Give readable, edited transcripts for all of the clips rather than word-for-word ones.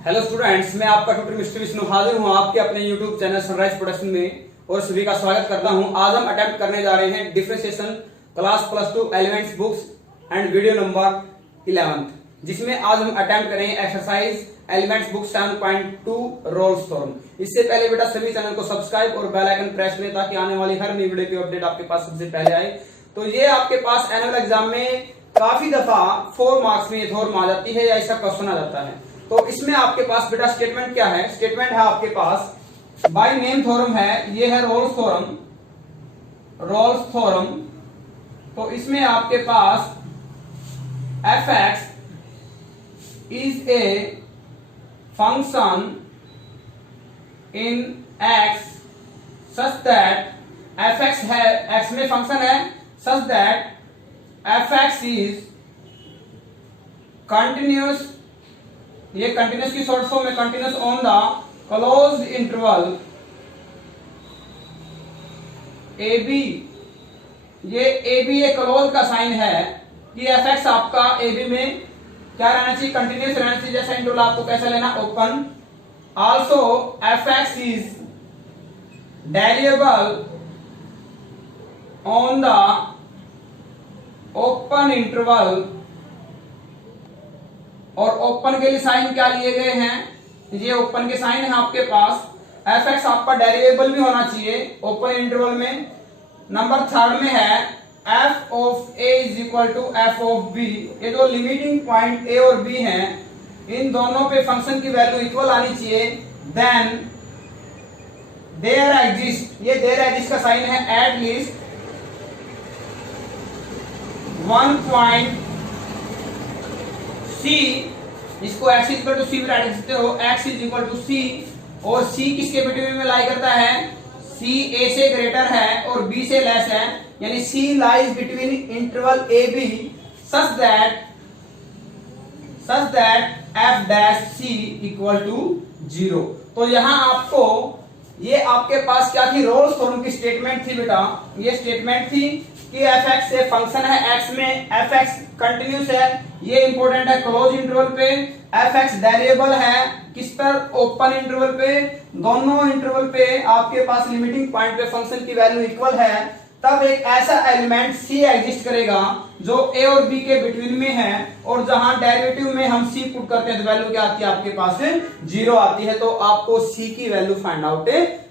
Hello students, मैं आपका tutor mister Vishnu हाजिर हूं आपके अपने यूट्यूब चैनल सनराइज प्रोडक्शन में और सभी का स्वागत करता हूं। आज हम अटेम्प्ट करने जा रहे हैं differentiation class +2 elements books and video number 11, जिसमें आज हम अटेम्प्ट करेंगे exercise elements book 7.2 Rolle's theorem. इससे पहले बेटा सभी चैनल को सब्सक्राइब और बेल आइकन प्रेस करें ताकि आने वाली हर नई वीडियो की अपडेट आपके पास सबसे पहले आए। तो ये आपके पास एनुअल एग्जाम में काफी दफा 4 मार्क्स में ये थ्योरम आ जाती है या इसका क्वेश्चन आ जाता है। तो इसमें आपके पास बेटा स्टेटमेंट क्या है? स्टेटमेंट है आपके पास बाय नेम थ्योरम है, ये है रोल्स थ्योरम। तो इसमें आपके पास f(x) is a function in x such that f(x) है, x में फंक्शन है, such that f(x) is continuous, ये कंटिन्यूस की शॉर्ट फॉर्म में continuous on the closed interval A B. ये ए बी एक क्लोज का साइन है कि f(x) आपका ए बी में क्या रहना चाहिए? कंटिन्यूस रहना चाहिए। जैसा इंटरवल आपको कैसा लेना? Open. Also f(x) is variable on the open interval, और ओपन के लिए साइन क्या लिए गए हैं? ये ओपन के साइन है आपके पास। f(x) आपका डेरिवेबल भी होना चाहिए ओपन इंटरवल में। नंबर 3 में है f of a is equal to f of b। ये जो लिमिटिंग पॉइंट a और b हैं, इन दोनों पे फंक्शन की वैल्यू इक्वल आनी चाहिए। देन देयर एग्जिस्ट, ये देयर एग्जिस्ट का साइन है एट लीस्ट 1 पॉइंट C, इसको x इक्वल टू सी भी राइट सकते हो, x इज इक्वल टू सी, और c किसके बिटवीन में लाई करता है? c a से ग्रेटर है और b से लेस है, यानी c lies between interval a b such that f dash c equal to 0। तो यहां आपको ये आपके पास क्या थी? रोल्स थ्योरम की स्टेटमेंट थी बेटा। ये स्टेटमेंट थी कि f(x) से फंक्शन है x में, f(x) कंटिन्यूस है, ये इंपॉर्टेंट है क्लोज इंटरवल पे। f(x) वेरिएबल है किस पर? ओपन इंटरवल पे। दोनों इंटरवल पे आपके पास लिमिटिंग पॉइंट पे फंक्शन की वैल्यू इक्वल है, तब एक ऐसा एलिमेंट c एग्जिस्ट करेगा जो a और b के बिटवीन में है, और जहां डेरिवेटिव में हम c पुट करते हैं तो वैल्यू क्या आती है आपके पास? 0 आती है। तो आपको c की वैल्यू फाइंड आउट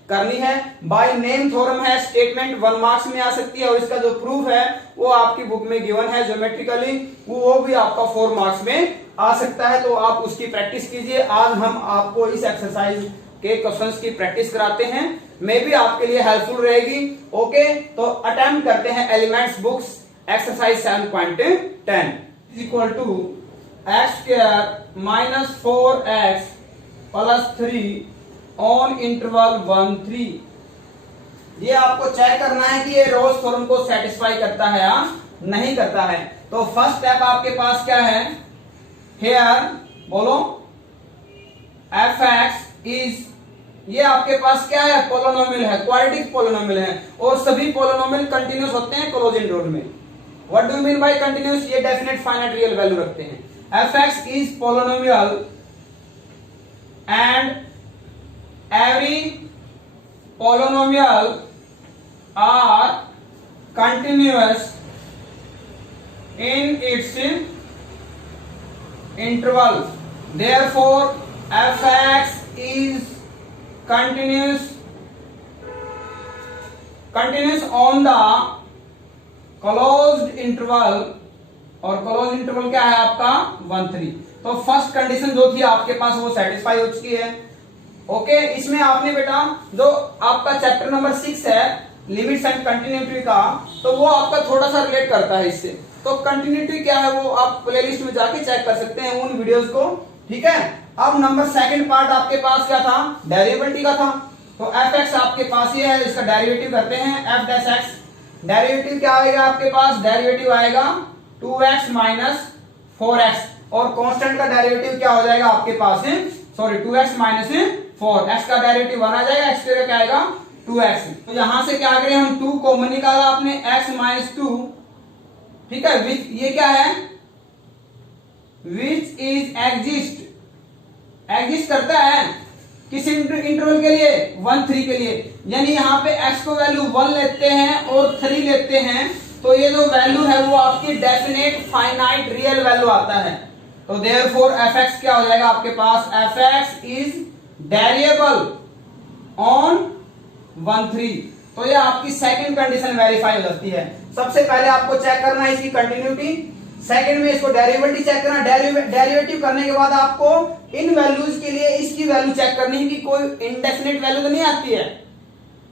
करनी है। बाय नेम थ्योरम है, स्टेटमेंट 1 मार्क्स में आ सकती है, और इसका जो प्रूफ है वो आपकी बुक में गिवन है ज्योमेट्रिकली, वो भी आपका 4 मार्क्स में आ सकता है। तो आप उसकी प्रैक्टिस कीजिए। आज हम आपको इस एक्सरसाइज के क्वेश्चंस की प्रैक्टिस कराते हैं, मे भी आपके लिए हेल्पफुल रहेगी। ओके, तो अटेम्प्ट करते हैं elements books exercise 7.10 equal to x² minus 4x plus 3 on interval 1 3। ये आपको चेक करना है कि ये रोल्स थ्योरम को सेटिस्फाई करता है या नहीं करता है। तो फर्स्ट स्टेप आपके पास क्या है? हियर बोलो f(x) इज, ये आपके पास क्या है? पोलिनोमियल है, क्वाड्रेटिक पोलिनोमियल है, और सभी पोलिनोमियल कंटिन्यूस होते हैं क्लोज इंटरवल में। What do you mean by continuous? ये डेफिनेट फाइनाइट रियल वैल्यू रखते हैं। f(x) is polynomial and every polynomial are continuous in its interval. Therefore, f(x) is continuous on the closed interval, और close interval क्या है आपका? 1 3। तो first condition जो थी आपके पास वो सेटिस्फाई हो चुकी है। ओके, इसमें आपने बेटा जो आपका चैप्टर नंबर 6 है लिमिट्स एंड कंटिन्यूटी का, तो वो आपका थोड़ा सा रिलेट करता है इससे। तो कंटिन्यूटी क्या है वो आप प्लेलिस्ट में जाके चेक कर सकते हैं उन वीडियोस को, ठीक है। अब नंबर 2 पार्ट आपके पास क्या था? डेरिवेटिव का था। तो f(x) आपके पास ये है, इसका डेरिवेटिव करते हैं f डैश x। डेरिवेटिव क्या आएगा आपके पास? डेरिवेटिव आएगा 2x माइनस 4x, और कांस्टेंट का डेरिवेटिव क्या हो जाएगा आपके पास? 2x माइनस 4, x का डेरिवेटिव 1 आ जाएगा, x का क्या आएगा? 2x। तो यहां से क्या करें हम? 2 कॉमन निकाला आपने, x माइनस 2, ठीक है। विच ये क्या है? विच इज एग्जिस्ट एग्जिस्ट करता है किस इंटरवल के लिए, 1 3 के लिए। यानी यहाँ पे x को वैल्यू 1 लेते हैं और 3 लेते हैं, तो ये जो वैल्यू है वो आपकी डेफिनेट फाइनाइट रियल वैल्यू आता है। तो देयरफॉर fx क्या हो जाएगा आपके पास, fx इज वेरिएबल ऑन 1 3। तो ये आपकी सेकंड कंडीशन वेरीफाई हो जाती है। सबसे पहले आपको चेक करना है इसकी कंटिन्यूटी, सेकंड में इसको डेरिवेटिव चेक करना। डेरिवेटिव करने के बाद आपको इन वैल्यूज के लिए इसकी वैल्यू चेक करनी है कि कोई इनडेफिनेट वैल्यू तो नहीं आती है।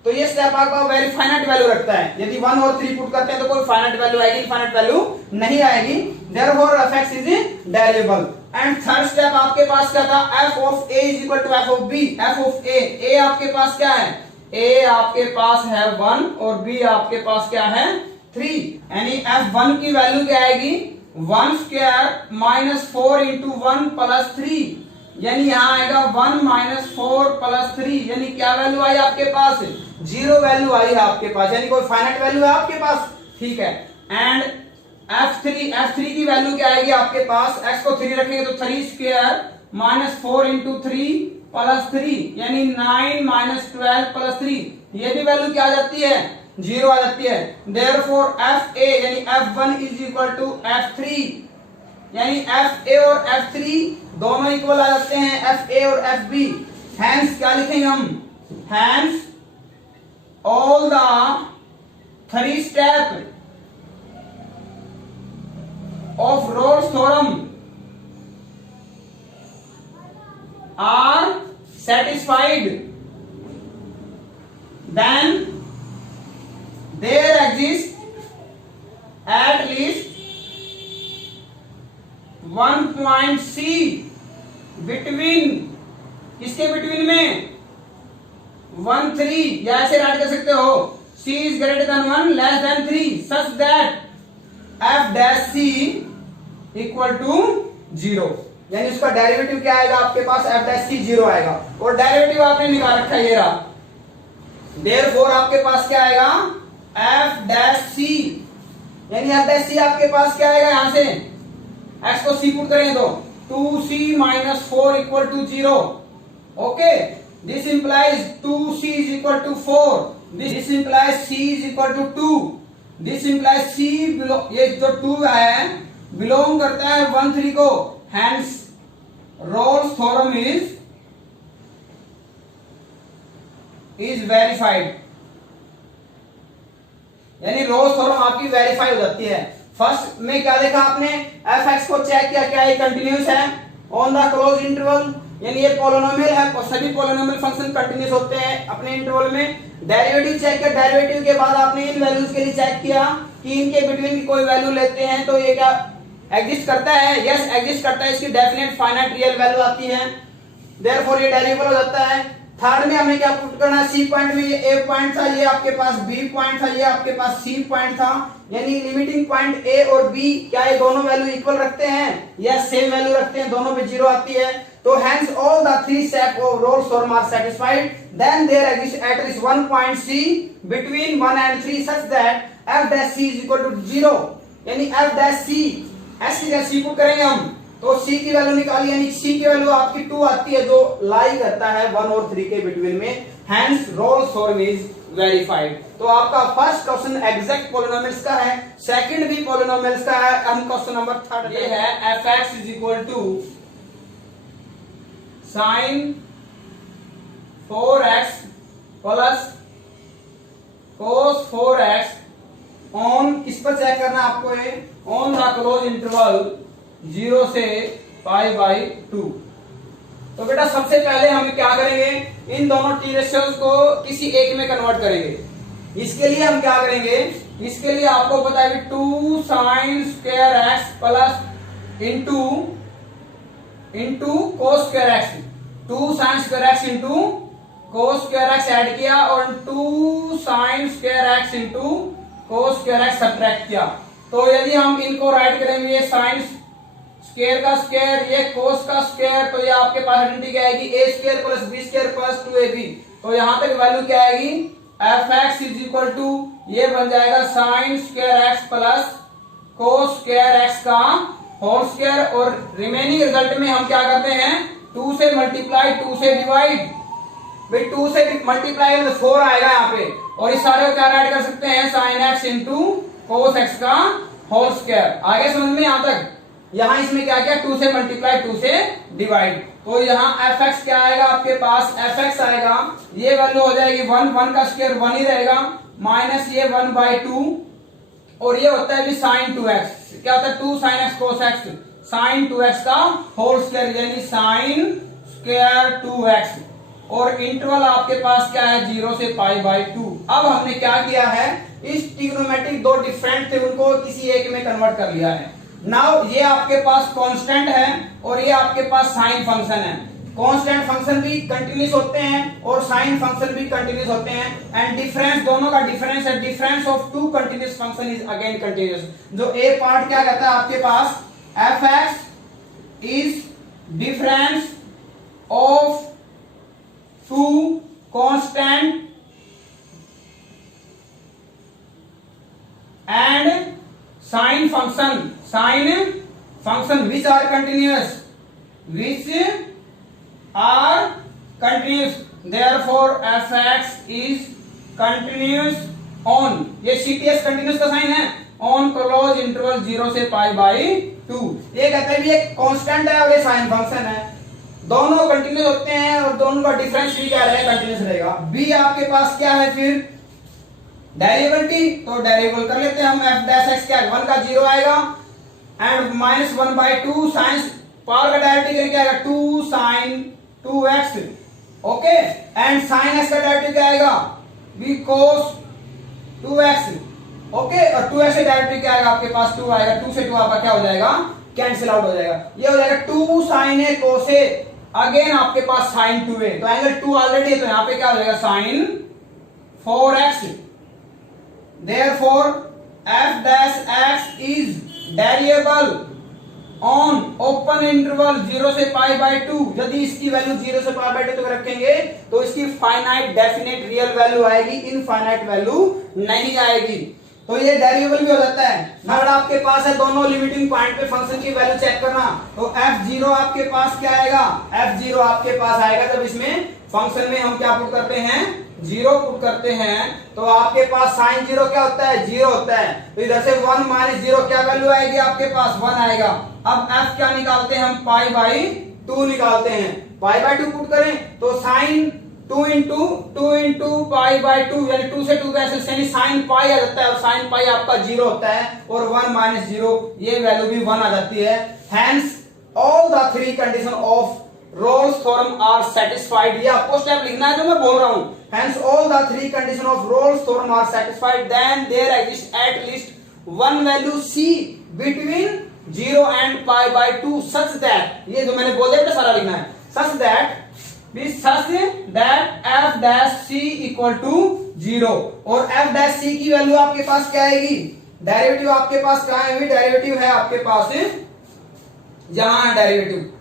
तो ये स्टेप आपका वेरी फाइनाइट वैल्यू रखता है। यदि 1 और 3 पुट करते हैं तो कोई फाइनाइट वैल्यू आएगी, इनफाइनाइट वैल्यू नहीं आएगी। Therefore fx is variable. And third step आपके पास क्या था, f of a is equal to f of b। f of a आपके पास क्या है, a आपके पास है 1 और b आपके पास क्या है 3। यानी f1 की वैल्यू क्या आएगी, 1 स्क्वायर माइनस 4 इंटू 1 प्लस 3। यानी यहाँ आएगा 1 माइनस 4 प्लस 3। यानी क्या वैल्यू आई आपके पास, 0 वैल्यू आई है आपके पास। यानी कोई फाइनाइट वैल्यू है आपके पास, ठीक है। एंड f3 की वैल्यू क्या आएगी आपके पास, x को 3 रखेंगे तो 3 स्क्वायर माइनस 4 इंटू 3 प्लस 3, यानी 9 माइनस 12 प्लस 3। ये भी वैल्यू क्या आ जाती है, 0 आ जाती है। देयरफॉर fa यानी f1 is equal to f3। यानी fa और f3 दोनों इक्वल आ जाते हैं, fa और fb। हैंस क्या लिखेंगे हम, hence all the 3 step of Rolle's theorem are satisfied, then there exists at least one point C between, किसके बिटवीन में, 1 3, या ऐसे राइट कर सकते हो, C is greater than 1 less than 3 such that f dash c equal to 0। यानी उसका derivative क्या आएगा आपके पास, f dash c 0 आएगा। और डेरिवेटिव आपने निकाल रखा है, ये रहा। देयरफॉर आपके पास क्या आएगा, f dash c। यानी f dash c आपके पास क्या आएगा, यहां से x को c पुट करें तो 2c minus 4 equal to 0। Okay, this implies 2c is equal to 4, this implies c is equal to 2, this implies c ये जो 2 है बिलोंग करता है 1 3 को। Hence Rolle's theorem is verified. यानी रोल्स थ्योरम आपकी वेरीफाई हो जाती है। फर्स्ट में क्या देखा आपने, fx को चेक किया, क्या ये कंटिन्यूस है ऑन द क्लोज इंटरवल। यानी ये पोलिनोमियल है और सभी पोलिनोमियल फंक्शन कंटिन्यूस होते हैं अपने इंटरवल में। डेरिवेटिव चेक किया, डेरिवेटिव के बाद आपने इन वैल्यूज के लिए चेक किया कि इनके बिटवीन की कोई वैल्यू लेते हैं तो ये क्या एग्जिस्ट करता है, यस एग्जिस्ट करता है। इसकी डेफिनेट फाइनाइट रियल वैल्यू आती है, देयरफॉर ये डेरिवेबल हो जाता है। थर्ड में हमें क्या पुट करना है, सी पॉइंट में ये ए पॉइंट था, ये आपके पास बी पॉइंट था, ये आपके पास सी पॉइंट था। यानी लिमिटिंग पॉइंट ए और बी क्या ये दोनों वैल्यू इक्वल रखते हैं या सेम वैल्यू रखते हैं, दोनों में 0 आती है। तो hence all the 3 steps of Rolle's theorem are satisfied, then there exists at least one point C between 1 and 3 such that f dash c is equal to 0। यानी f dash c, s की जगह c put करेंगे हम तो c की value निकाली, यानी c की वैल्यू आपकी 2 आती है जो लाई करता है 1 और 3 के बिटवीन में। hence Rolle's theorem is verified। तो आपका फर्स्ट क्वेश्चन एग्जैक्ट पोलिनोमियल्स का है, सेकंड भी पोलिनोमियल्स का है। हम क्वेश्चन नंबर 3 ये है fx is equal to sin 4x plus cos 4x on, किस पर चेक करना है आपको, ये ऑन द क्लोज इंटरवल 0 से π/2। तो बेटा सबसे पहले हम क्या करेंगे, इन दोनों टी रेशियोज को किसी एक में कन्वर्ट करेंगे। इसके लिए हम क्या करेंगे, इसके लिए आपको पता है 2 sin square x plus into cos square x, 2 sin square x into cos square x add किया और 2 sin square x into cos square x subtract किया। तो यदि हम इनको राइट करेंगे, ये sin स्क्वायर का स्क्वायर, ये cos का स्क्वायर, तो ये आपके पास आइडेंटिटी क्या आएगी, a square plus b square plus 2ab। तो यहां तक वैल्यू क्या आएगी, fx इज इक्वल टू ये बन जाएगा sin square x plus cos square x का होल स्क्वायर। और रिमेनिंग रिजल्ट में हम क्या करते हैं, 2 से मल्टीप्लाई 2 से डिवाइड, भाई 2 से मल्टीप्लाई मतलब 4 आएगा यहाँ पे, और इस सारे को क्या ऐड कर सकते हैं sin x into cos x का होल स्क्वायर। आगे समझ में यहाँ तक? यहाँ इसमें क्या क्या 2 से मल्टीप्लाई 2 से डिवाइड, तो यहाँ fx क्या आएगा आपके पास, fx आएगा, ये वैल्यू हो जाएगी 1, 1 का स्क्वायर 1 ही रहेगा, माइनस ये 1/2, और ये होता है भी sin 2x, क्या होता है 2 sin x cos x, sin 2x का होल स्क्वायर यानी sin स्क्वायर 2x, और इंटरवल आपके पास क्या है 0 से π/2। अब हमने क्या किया है, इस ट्रिग्नोमेट्रिक दो डिफरेंट थे उनको किसी एक में कन्वर्ट कर लिया है। नाउ ये आपके पास कांस्टेंट है और ये आपके पास साइन फंक्शन है। कांस्टेंट फंक्शन भी कंटिन्यूस होते हैं और साइन फंक्शन भी कंटिन्यूस होते हैं, एंड डिफरेंस दोनों का डिफरेंस है, difference of two continuous function is again continuous. जो ए पार्ट क्या कहता है आपके पास, fx is difference of two constant and sine function which are continuous, therefore fx is continuous on, ये cts continuous का साइन है, on क्लोज इंटरवल 0 से π/2। ये कहते हैं भी एक कांस्टेंट है और ये साइन फंक्शन है, दोनों कंटिन्यूस होते हैं और दोनों का डिफरेंस भी क्या रहेगा, कंटिन्यूस रहेगा। बी आपके पास क्या है फिर, डेरिवेटिव, तो डेरिवेबल कर लेते हैं हम, f डैश x क्या है 1 का 0 आएगा, एंड माइनस 1/2 साइन पावर का डेरिवेटिव क्या आएगा 2 sin 2x, okay, and sine x का डेरिवेटिव क्या आएगा v cos 2x, ओके, और 2x से डेरिवेटिव क्या आएगा आपके पास 2 आएगा, 2 से 2 आपका क्या हो जाएगा, कैंसिल आउट हो जाएगा, ये हो जाएगा 2 sin a cos a, again आपके पास sin 2a, तो एंगल 2 ऑलरेडी है तो यहाँ पे क्या हो जाएगा sin 4x। Therefore, f dash x is variable on open interval 0 से π/2। यदि इसकी वैल्यू 0 से π/2 तक रखेंगे तो इसकी फाइनाइट डेफिनेट रियल वैल्यू आएगी, इनफाइनाइट वैल्यू नहीं आएगी, तो ये डेरिवेबल भी हो जाता है। थर्ड आपके पास है दोनों लिमिटिंग पॉइंट पे फंक्शन की वैल्यू चेक करना, तो f0 आपके पास क्या आएगा, f0 आपके पास आएगा जब इसमें फंक्शन में हम क्या पुट करते हैं, 0 पुट करते हैं, तो आपके पास साइन 0 क्या होता है, 0 होता है, तो इधर से 1 माइनस 0 क्या वैल्यू आएगी आपके पास, 1 आएगा। अब f क्या निकालते हैं हम, π/2 निकालते हैं, π/2 पुट करें तो साइन 2 इंटू π/2 यानी 2 से 2 कैंसिल, यानी साइन पाई आ जाता है, और साइन पाई आपका 0 होता है, और 1 माइनस 0 ये वैल्यू भी 1 आ जाती है। Hence all the three condition of Rolle's theorem are satisfied, ये आपको स्टेप लिखना है जो मैं बोल रहा हूं। Hence all the three conditions of Rolle's theorem are satisfied, then there exists at least one value c between 0 and π/2 such that, ये जो मैंने बोल दिया सारा लिखना है, such that f dash c equal to 0, और f dash c की वैल्यू आपके पास क्या आएगी, डेरिवेटिव आपके पास कहाँ है, डेरिवेटिव है आपके पास जहां है डेरिवेटिव,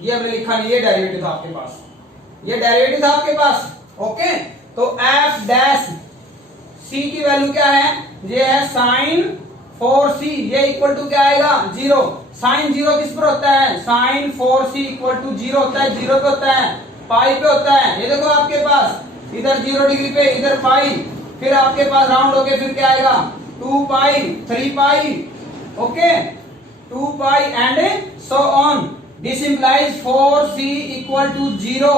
ये हमने लिखा नहीं, ये डेरिवेटिव था आपके पास, ये डेरिवेटिव था आपके पास, ओके। तो f डैश c की वैल्यू क्या है, ये है sin 4c, ये इक्वल टू क्या आएगा 0, sin 0 किस पर होता है, sin 4c इक्वल टू 0 होता है, 0 पे होता है, पाई पे होता है, ये देखो आपके पास इधर 0 डिग्री पे, इधर पाई, फिर आपके पास राउंड होके फिर क्या आएगा 2 pi 3 pi, okay, 2 pi and so on, this implies 4c equal to 0,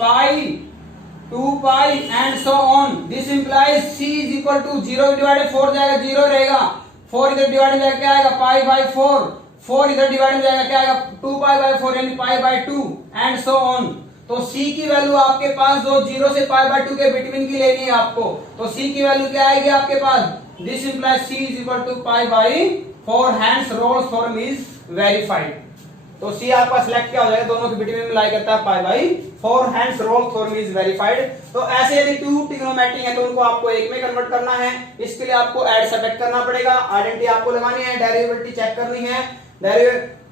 pi 2 pi and so on, this implies c is equal to 0 divided 4 जाएगा 0 रहेगा, 4 इधर डिवाइड हो जाएगा क्या आएगा π/4, 4 इधर डिवाइड हो जाएगा क्या आएगा 2 π/4 यानी π/2 एंड सो ऑन। तो c की वैल्यू आपके पास जो 0 से π/2 के बिटवीन की लेनी है आपको, तो c की वैल्यू क्या आएगी आपके पास, this implies c is equal to π/4, hence Rolle's theorem is verified. तो C आपका सिलेक्ट क्या हो जाएगा, दोनों के बिटवीन में लाई करता है π/4, hence Rolle's theorem is verified. तो ऐसे यदि टू ट्रिग्नोमेट्री है तो उनको आपको एक में कन्वर्ट करना है, इसके लिए आपको ऐड सब्ट्रैक्ट करना पड़ेगा, आइडेंटिटी आपको लगानी है, डेरिवेटिव चेक करनी है,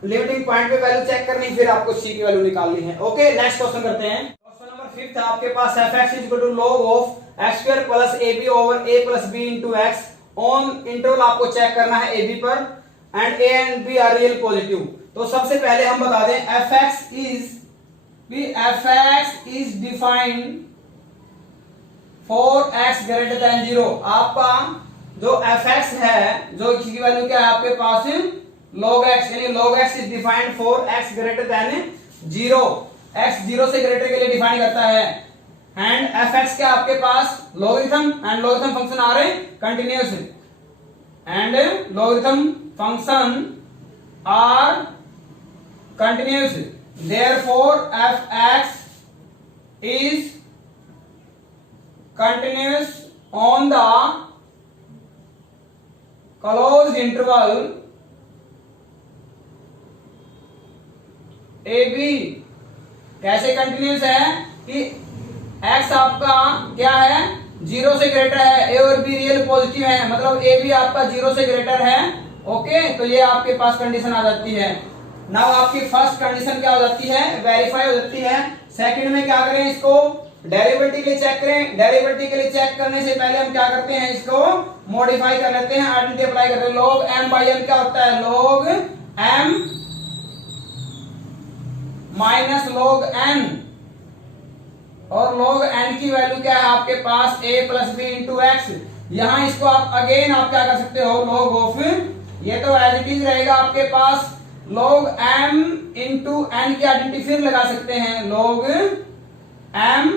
लिमिटिंग पॉइंट पे वैल्यू चेक करनी, फिर आपको C की वैल्यू निकालनी है। ओके, नेक्स्ट क्वेश्चन करते हैं। क्वेश्चन नंबर 5 है आपके पास fx is equal to log of x² plus ab over a plus b into x on interval आपको चेक करना है ab पर, and A and B are real positive. तो सबसे पहले हम बता दें F X is defined for X greater than 0। आपका जो एफ एक्स है, जो x की वैल्यू क्या है आपके पास log x, यानी log x is defined for x greater than 0। x 0 से ग्रेटर के लिए डिफाइन करता है। एंड एफ एक्स क्या आपके पास लॉगरिथम, एंड लॉगरिथम फंक्शन आ रहे continuous, and logarithm function are continuous, therefore F X is continuous on the closed interval AB। कैसे कंटिन्यूस है कि x आपका क्या है 0 से ग्रेटर है, a और b रियल पॉजिटिव है, मतलब a भी आपका 0 से ग्रेटर है। ओके, तो ये आपके पास कंडीशन आ जाती है। नाउ आपकी फर्स्ट कंडीशन क्या हो जाती है, वेरीफाई हो जाती है। सेकंड में क्या करें, इसको डेरिवेटिव के लिए चेक करें। डेरिवेटिव के लिए चेक करने से पहले हम क्या करते हैं, इसको मॉडिफाई कर लेते हैं, आइडेंटिटी अप्लाई करते हैं। log m by n क्या होता है, log m minus log n, और log n की वैल्यू क्या है आपके पास a plus B into X. यहां इसको आप अगेन आप क्या कर सकते हो, log ऑफ, ये तो एज इट इज रहेगा आपके पास log m इंटू n की आइडेंटिटी फिर लगा सकते हैं, log m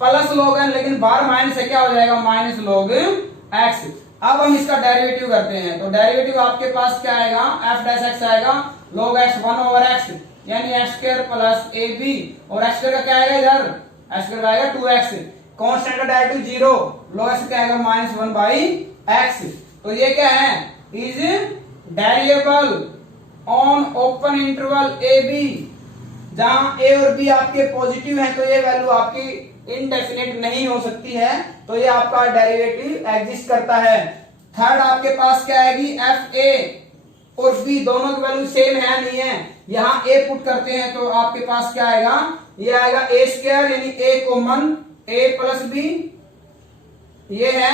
plus log n, लेकिन बार माइनस से क्या हो जाएगा, माइनस log x। अब हम इसका डेरिवेटिव करते हैं, तो डेरिवेटिव आपके पास क्या आएगा, f डैश x आएगा log x 1 ओवर x, यानी x square plus A B, और x स्क्वायर का क्या आएगा इधर, x स्क्वायर आएगा 2x, कांस्टेंट का डेरिवेटिव 0, log x क्या आएगा माइनस 1 बाई x। तो ये क्या है, is derivable on open interval A B, जहां a और b आपके पॉजिटिव हैं, तो ये वैल्यू आपकी इनडेफिनेट नहीं हो सकती है, तो ये आपका डेरिवेटिव एग्जिस्ट करता है। थर्ड आपके पास क्या आएगी, एफ ए और b दोनों की वैल्यू सेम है नहीं है, यहां a पुट करते हैं तो आपके पास क्या आएगा, ये आएगा a स्क्वायर, यानी a common a plus b, ये है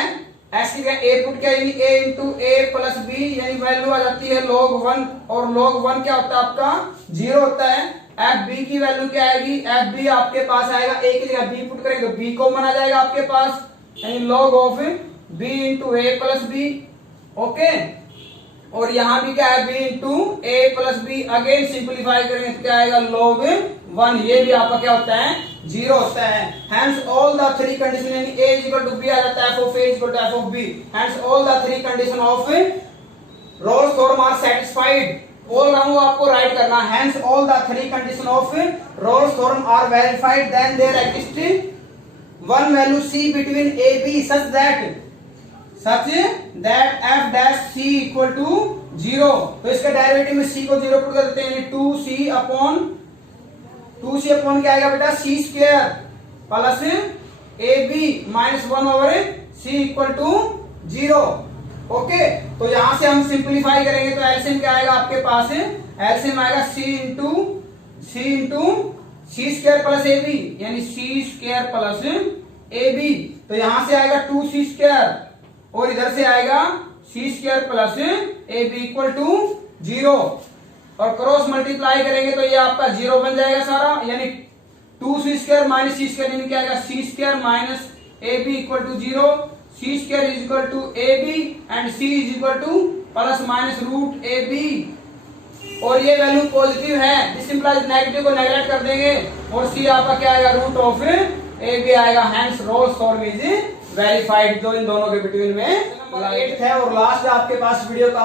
x की a पुट क्या, यानी a into a plus b, यानी वैल्यू आ जाती है log 1, और log 1 क्या होता है आपका 0 होता है। एफ बी की वैल्यू क्या आएगी, एफ बी आपके पास आएगा a की जगह b पुट करेंगे तो b कॉमन आ जाएगा आपके पास, यानी log of b into a plus b। Okay, और यहां भी क्या है, b into a plus b, again simplify करेंगे तो क्या आएगा log 1, ये भी आपका क्या होता है 0 होता है। Hence all the three condition, यानी a is equal to b आ जाता है, f of a is equal to f of b। Hence all the three condition of Rolle's theorem are satisfied। All round आपको right करना, hence all the three condition of Rolle's theorem are verified, then there exists one value c between a b such that f dash c equal to 0। तो इसका derivative में c को 0 put कर देते हैं, यानी 2c अपॉन क्या आएगा बेटा, c square plus A B minus 1 over c equal to 0। Okay, तो यहां से हम सिंप्लीफाई करेंगे तो एलसीएम क्या आएगा आपके पास, एलसीएम आएगा c into C square plus A B, यानी c square plus A B, तो यहां से आएगा 2c स्क्वायर, और इधर से आएगा c square plus A B equal to 0, और क्रॉस मल्टीप्लाई करेंगे तो ये आपका 0 बन जाएगा सारा, यानी 2c square minus c square, यानी क्या आएगा c square minus A B equal to 0, c स्क्वायर is equal to A B, and c is equal to plus minus root A B, और ये वैल्यू पॉजिटिव है, दिस इंप्लाइज नेगेटिव को neglect कर देंगे, और c आपका क्या आएगा रूट ऑफ ए बी आएगा। Hence Rolle's theorem is verified, जो इन दोनों के बिटवीन में नंबर 8 है। और लास्ट आपके पास वीडियो का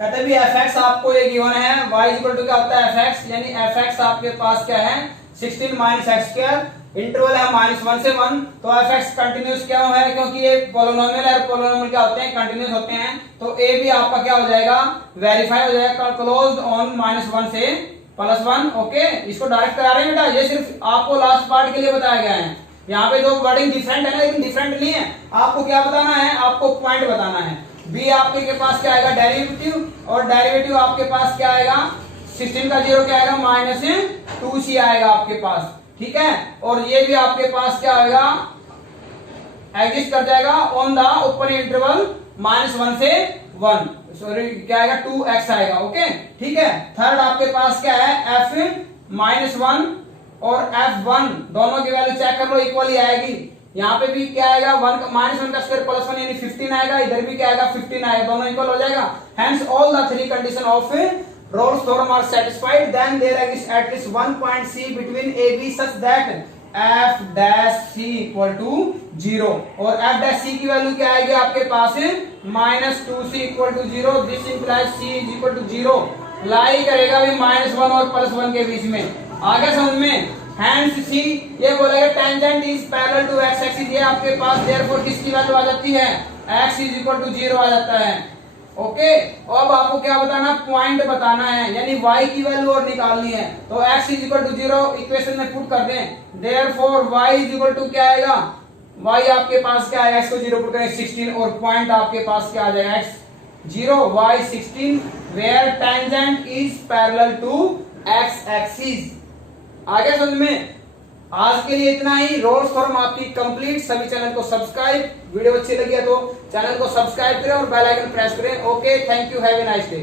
कहते भी एफ एक्स आपको ये गिवन है, y इक्वल टू क्या होता है एफ एक्स, यानी एफ एक्स आपके पास क्या है 16 माइनस एक्स स्क्वायर, इंटरवल है -1 से 1, तो एफ एक्स कंटिन्यूस क्या है, क्योंकि ये पोलिनोमियल है, पोलिनोमियल क्या होते हैं कंटिन्यूस होते हैं, तो ए भी आपका क्या हो जाएगा वेरीफाई हो जाएगा, क्लोज्ड ऑन -1 से +1। ओके, इसको डायरेक्ट करा रहे हैं बेटा, ये सिर्फ आपको लास्ट पार्ट के लिए बताया गया है, यहाँ पे जो वर्डिंग डिफरेंट है ना, लेकिन डिफरेंट नहीं है, आपको क्या बताना है, आपको पॉइंट बताना है। बी आपके के पास क्या आएगा डेरिवेटिव, और डेरिवेटिव आपके पास क्या आएगा 16 का 0 क्या आएगा -2c आएगा आपके पास, ठीक है, और ये भी आपके पास क्या आएगा एग्जिस्ट कर जाएगा ऑन द ओपन इंटरवल -1 से 1, सॉरी क्या आएगा 2x आएगा। ओके ठीक है। थर्ड आपके पास क्या है f-1 और f1 दोनों की वैल्यू चेक कर लो इक्वली आएगी। यहाँ पे भी क्या आएगा 1 -1 का स्क्वायर +1 यानी 15 आएगा, इधर भी क्या आएगा 15 आएगा, दोनों इक्वल हो जाएगा। Hence all the three condition of Rolle's theorem are satisfied, then there exist at least one point C between AB such that f' equal to 0 और f' की वैल्यू क्या आएगी आपके पास -2C equal to 0। This implies C is equal to 0 lie करेगा भी -1 और +1 के बीच में। आगे समझ में। Hence C ये बोलेगा tangent is parallel to x axis, ये आपके पास देयरफॉर किसकी वैल्यू आ जाती है x इज इक्वल टू 0 आ जाता है। ओके अब आपको क्या बताना पॉइंट बताना है यानी y की वैल्यू और निकालनी है। तो x is equal to 0 equation में पुट कर दें, therefore y is equal to क्या आएगा y आपके पास क्या आएगा, x को 0 पुट करें 16 और पॉइंट आपके पास क्या आ जाएगा x 0 y 16 where tangent is parallel to x axis. आगे समझ में। आज के लिए इतना ही। रोल्स थ्योरम आपकी कंप्लीट। सभी चैनल को सब्सक्राइब, वीडियो अच्छी लगी है तो चैनल को सब्सक्राइब करें और बेल आइकन प्रेस करें। Okay thank you, have a nice day.